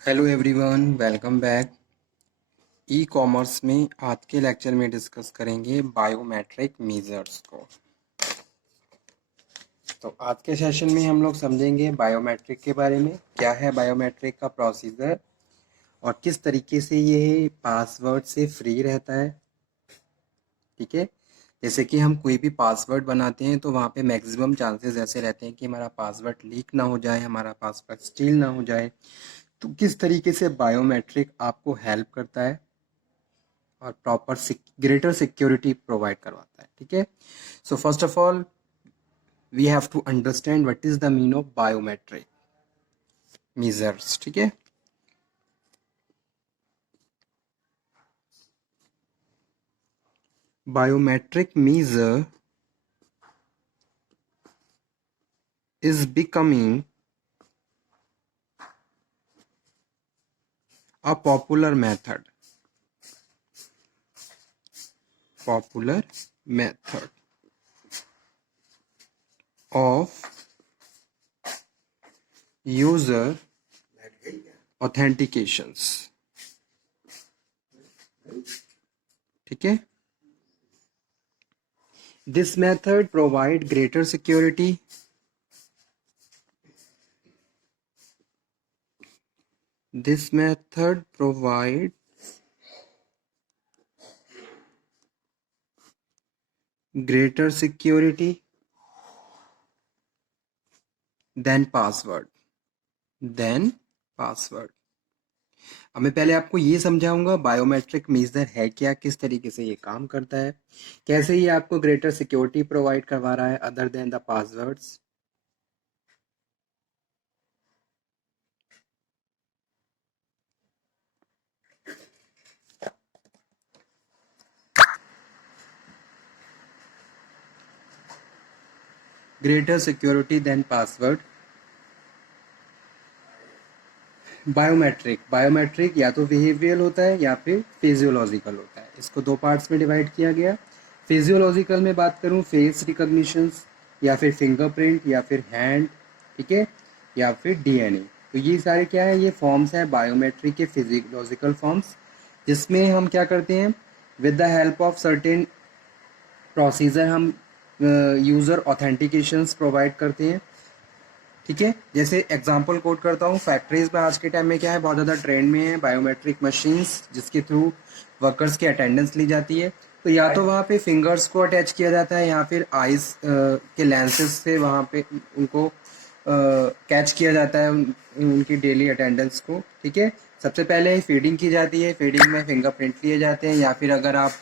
Hello everyone, welcome back. E commerce में आज के लेक्चर में डिस्कस करेंगे बायोमेट्रिक मेजर्स को। तो आज के सेशन में हम लोग समझेंगे बायोमेट्रिक के बारे में, क्या है बायोमेट्रिक का प्रोसीजर और किस तरीके से ये पासवर्ड से फ्री रहता है। ठीक है, जैसे कि हम कोई भी पासवर्ड बनाते हैं तो वहाँ पे मैक्सिमम चांसेस ऐसे रहते हैं कि हमारा पासवर्ड लीक ना हो जाए, हमारा पासवर्ड स्टील ना हो जाए। तो किस तरीके से बायोमेट्रिक आपको हेल्प करता है और प्रॉपर ग्रेटर सिक्योरिटी प्रोवाइड करवाता है। ठीक है, so first of all we have to understand what is the mean of biometric measures. ठीक है, biometric measure is becoming a popular method of user authentications। ठीक है, this method provide greater security this method provide greater security than password। अब मैं पहले आपको ये समझाऊंगा बायोमेट्रिक मेजर है क्या, किस तरीके से ये काम करता है, कैसे ये आपको ग्रेटर सिक्योरिटी प्रोवाइड करवा रहा है other than the passwords. Greater security than password. Biometric या तो बिहेवियरल होता है या फिर फिजियोलॉजिकल होता है। इसको दो पार्ट्स में डिवाइड किया गया। फिजियोलॉजिकल में बात करूं, फेस रिकॉग्निशन या फिर फिंगरप्रिंट या फिर हैंड, ठीक है, या फिर डीएनए। तो ये सारे क्या है, ये फॉर्म्स है बायोमेट्रिक के फिजियोलॉजिकल फॉर्म्स, जिसमें हम क्या करते हैं, with the help of certain procedure हम यूज़र ऑथेंटिकेशंस प्रोवाइड करते हैं। ठीक है, जैसे एग्जांपल कोट करता हूँ, फैक्ट्रीज में आज के टाइम में क्या है, बहुत ज़्यादा ट्रेंड में है बायोमेट्रिक मशीन्स, जिसके थ्रू वर्कर्स की अटेंडेंस ली जाती है। तो या तो वहाँ पे फिंगर्स को अटैच किया जाता है या फिर आइज के लेंसेज से वहाँ पे उनको कैच किया जाता है, उनकी डेली अटेंडेंस को। ठीक है, सबसे पहले फीडिंग की जाती है, फीडिंग में फिंगरप्रिंट लिए जाते हैं, या फिर अगर आप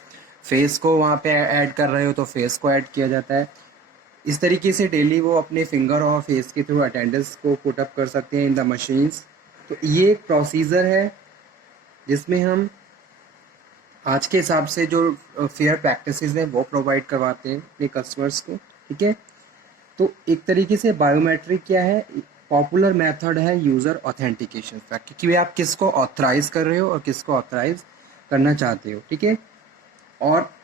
फेस को वहाँ पे ऐड कर रहे हो तो फेस को ऐड किया जाता है। इस तरीके से डेली वो अपने फिंगर और फेस के थ्रू अटेंडेंस को पुट अप कर सकते हैं इन द मशीन्स। तो ये एक प्रोसीजर है जिसमें हम आज के हिसाब से जो फेयर प्रैक्टिसेस हैं वो प्रोवाइड करवाते हैं अपने कस्टमर्स को। ठीक है, तो एक तरीके से बायोमेट्रिक क्या है, पॉपुलर मेथड है यूज़र ऑथेंटिकेशन का, क्योंकि आप किसको ऑथराइज कर रहे हो और किसको ऑथराइज करना चाहते हो। ठीक है, और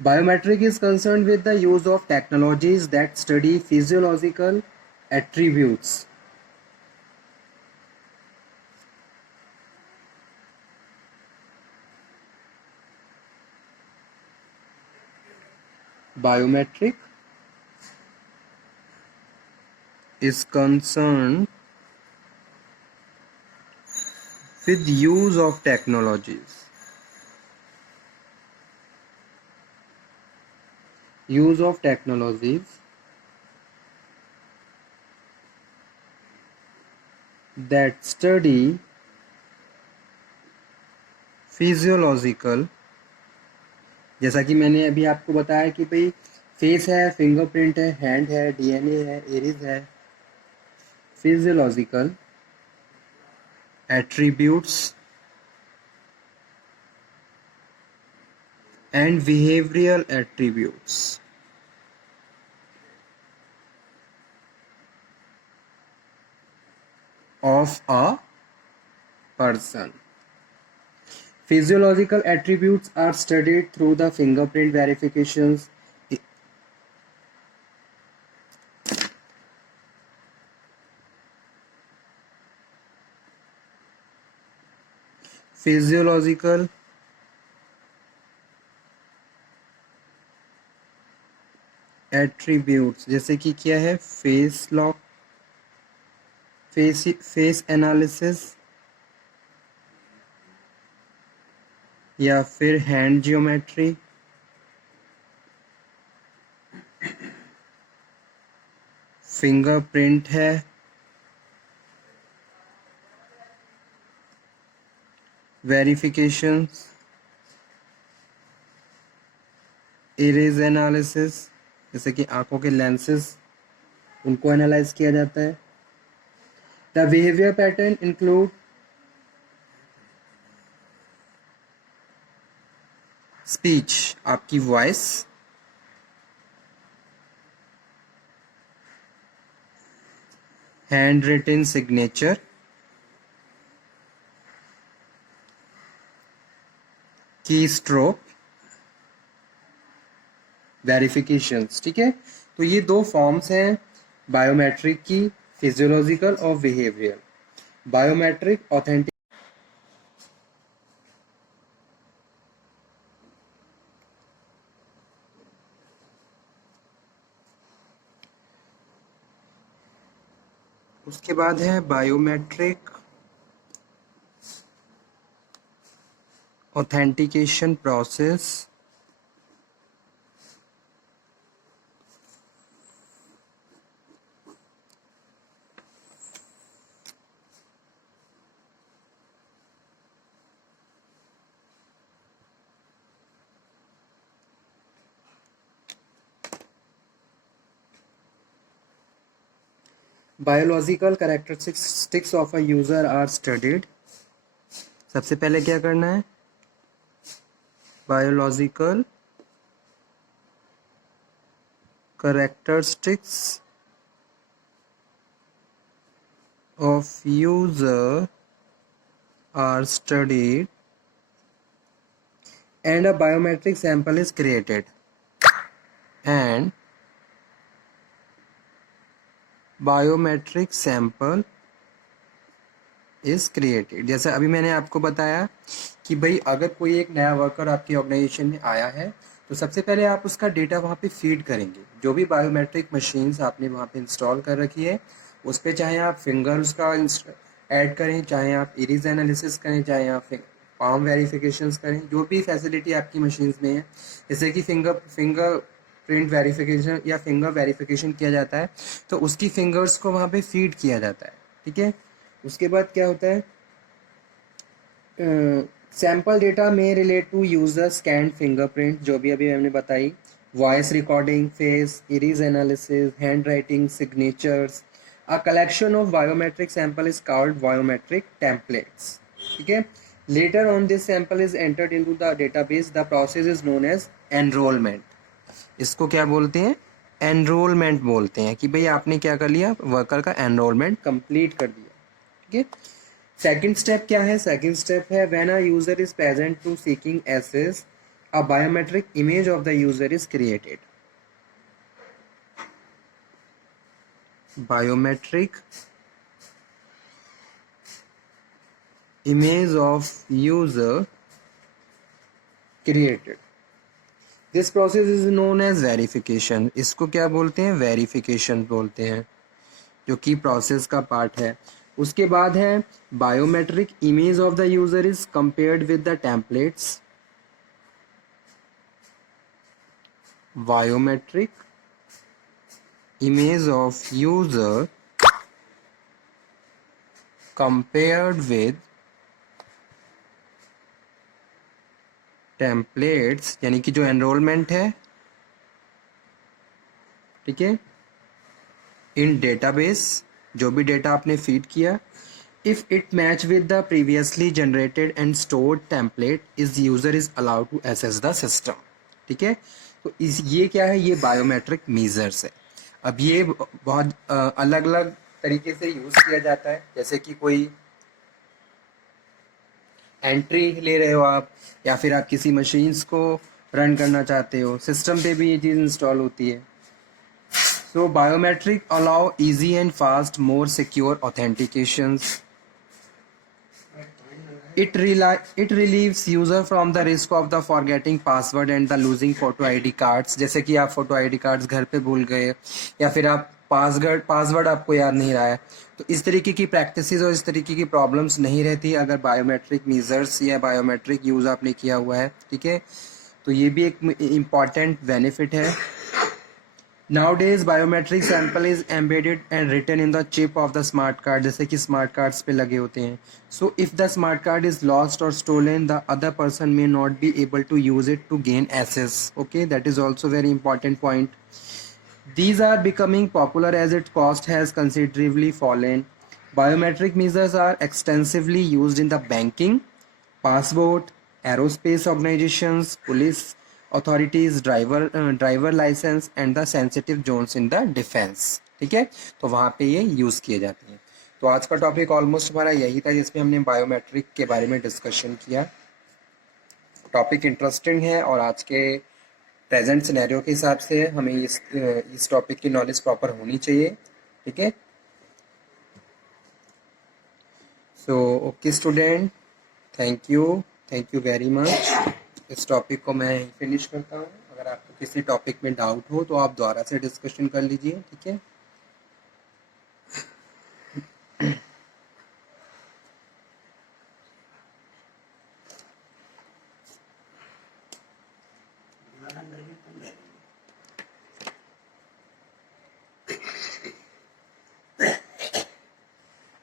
biometric is concerned with the use of technologies that study physiological attributes. Biometric is concerned with use of technologies. Use of technologies that study physiological, जैसा कि मैंने अभी आपको बताया कि भाई फेस है, फिंगरप्रिंट है, हैंड है, डीएनए है, एरिज है, physiological attributes and behavioral attributes of a person. Physiological attributes are studied through the fingerprint verifications, physiological attributes, जैसे कि क्या है, फेस लॉक, फेस एनालिसिस, या फिर हैंड जियोमेट्री, फिंगरप्रिंट है, वेरिफिकेशन, इरेज एनालिसिस, जैसे कि आंखों के लेंसेज, उनको एनालाइज किया जाता है। The behaviour pattern include speech, आपकी वॉइस, हैंड रिटन सिग्नेचर, की स्ट्रोक, वेरिफिकेशंस। ठीक है, तो ये दो फॉर्म्स हैं बायोमेट्रिक की, फिजियोलॉजिकल और बिहेवियर। बायोमेट्रिक ऑथेंटिक, उसके बाद है biometric authentication process, biological characteristics of a user are studied. सबसे पहले क्या करना है, biological characteristics of user are studied and a biometric sample is created and biometric sample is created। जैसे अभी मैंने आपको बताया कि भाई अगर कोई एक नया वर्कर आपकी ऑर्गेनाइजेशन में आया है तो सबसे पहले आप उसका डेटा वहाँ पे फीड करेंगे। जो भी बायोमेट्रिक मशीन्स आपने वहाँ पे इंस्टॉल कर रखी है उस पर चाहे आप फिंगर उसका ऐड करें, चाहे आप इरेज एनालिसिस करें, चाहे आप पाम वेरिफिकेशंस करें, जो भी फैसिलिटी आपकी मशीन्स में है, जैसे कि फिंगर प्रिंट वेरिफिकेशन या फिंगर वेरिफिकेशन किया जाता है तो उसकी फिंगर्स को वहाँ पे फीड किया जाता है। ठीक है, उसके बाद क्या होता है, सैम्पल डेटा में relate to user scan fingerprint, जो भी अभी हमने बताई, voice recording, face, iris analysis, hand writing, signatures. A collection of biometric sample is called biometric templates. ठीक है, later on this sample is entered into the database. The process is known as enrolment. इसको क्या बोलते हैं, enrolment बोलते हैं कि भाई आपने क्या कर लिया, वर्कर का एनरोलमेंट कंप्लीट कर दिया। ठीक है, सेकंड स्टेप क्या है, सेकंड स्टेप है when a user is present to seeking access a biometric image of the user is created. Biometric image of user created. This process is known as verification. इसको क्या बोलते हैं, verification बोलते हैं, जो कि प्रोसेस का पार्ट है। उसके बाद है biometric image of the user is compared with the templates. Biometric image of user compared with templates, यानी कि जो एनरोलमेंट है, ठीक है, इन डेटाबेस, जो भी डेटा आपने फीड किया, if it match with the previously generated and stored template is user is allowed to access the system. ठीक है, तो ये क्या है, ये बायोमेट्रिक मेजर्स है। अब ये बहुत अलग अलग तरीके से यूज किया जाता है, जैसे कि कोई एंट्री ले रहे हो आप, या फिर आप किसी मशीन्स को रन करना चाहते हो, सिस्टम पे भी ये चीज़ इंस्टॉल होती है। So biometric allow easy and fast more secure authentications It relieves user from the risk of the forgetting password and the losing photo ID cards. जैसे कि आप फोटो ID कार्ड्स घर पे भूल गए या फिर आप पासवर्ड आपको याद नहीं रहा है, तो इस तरीके की प्रैक्टिसेस और इस तरीके की प्रॉब्लम्स नहीं रहती अगर बायोमेट्रिक मेजर्स या बायोमेट्रिक यूज़ आपने किया हुआ है, ठीक है। तो ये भी एक इम्पॉर्टेंट बेनिफिट है। Nowadays biometric sample is embedded and written in the chip of the smart card, जैसे कि smart cards पे लगे होते हैं। So if the smart card is lost or stolen, the other person may not be able to use it to gain access. Okay, that is also very important point. These are becoming popular as its cost has considerably fallen. Biometric measures are extensively used in the banking, passport, aerospace organizations, police authorities, driver license and the sensitive zones in the defense, ठीक है। तो वहाँ पे ये use किए जाते हैं। तो आज का टॉपिक ऑलमोस्ट हमारा यही था जिसमें हमने बायोमेट्रिक के बारे में डिस्कशन किया। टॉपिक इंटरेस्टिंग है और आज के प्रेजेंट सिनेरियो के हिसाब से हमें इस टॉपिक की नॉलेज प्रॉपर होनी चाहिए, ठीक है। So okay student, thank you very much. इस टॉपिक को मैं फिनिश करता हूँ। अगर आपको किसी टॉपिक में डाउट हो तो आप दोबारा से डिस्कशन कर लीजिए, ठीक है।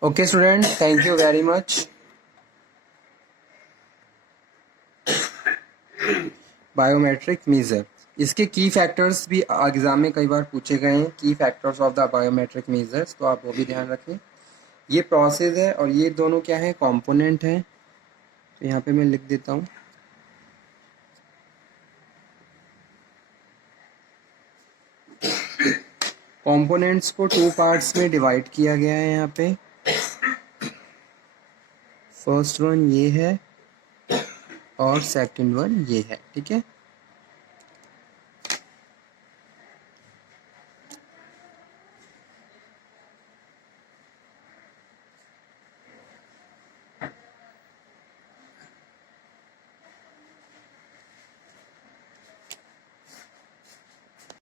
Okay student, thank you very much. Biometric measure, इसके की फैक्टर्स भी एग्जाम में कई बार पूछे गए हैं, की factors of the biometric measures, तो आप वो भी ध्यान रखें। ये प्रोसेस है और ये दोनों क्या है, कंपोनेंट है। तो यहाँ पे मैं लिख देता हूँ। कंपोनेंट्स को 2 पार्ट्स में डिवाइड किया गया है यहाँ पे। फर्स्ट वन ये है और सेकंड वन ये है, ठीक है।